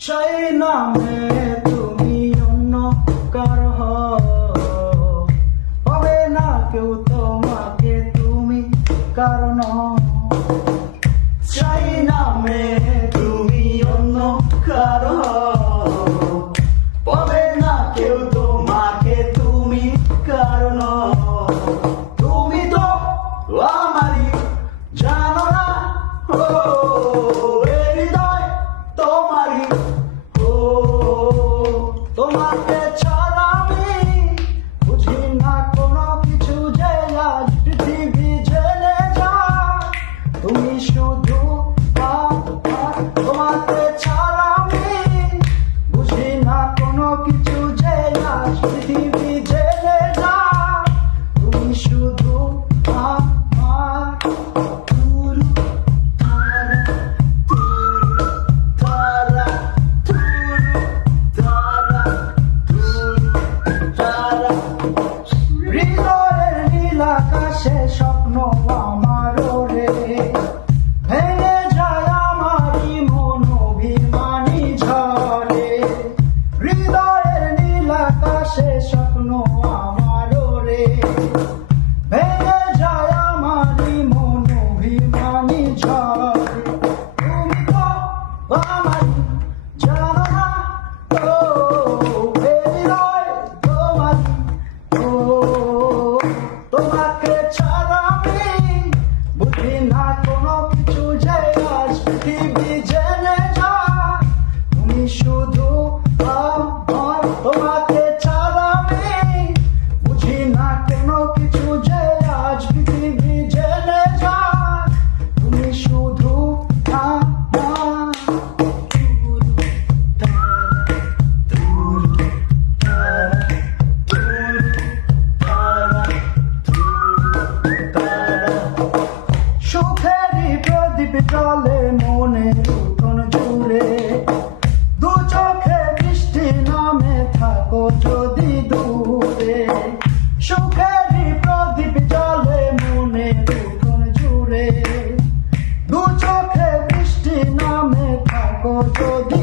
সেই নামে তুমি অন্য কারো হবে না কেউ তোমাকে তুমি কারণ সেই নামে তুমি অন্য কারো হবে না কেউ তোমাকে তুমি কারণ তুমি তো আমারই জানো না হৃদয় তোমারই তোমাকে ছাড়া আমি বুঝি না কোনো কিছু যে আজ পৃথিবী জেনে যায় তুমি শুধু তোমাকে ছাড়া আমি বুঝি না কোনো কিছু যে আজ পৃথিবী জেনে যায় তুমি শুধু আমার হৃদয়ের নীল আকাশে স্বপ্ন আমার রে ভেঙে যায় আমারই মন অভিমানী ঝড়ে হৃদয়ের নীল আকাশে স্বপ্ন আমার রে ভেঙে যায় আমারই মন অভিমানী ঝড়ে তুমি তো আমারই জানো না হৃদয় তোমারই তোমাকে ছাড়া আমি বুঝি না কোনো কিছু যে আজ পৃথিবী জেনে যায় তুমি শুধু আমার তোমাকে ছাড়া আমি বুঝি না কোনো কিছু যে আজ পৃথিবী জেনে যায় তুমি শুধু আমার সুখেরই প্রদীপ জলে মনের উঠোন জুড়ে দু চোখে বৃষ্টি নামে থাকো যদি দূরে সুখেরই প্রদীপ জলে মনের উঠোন জুড়ে দু চোখে বৃষ্টি নামে থাকো যদি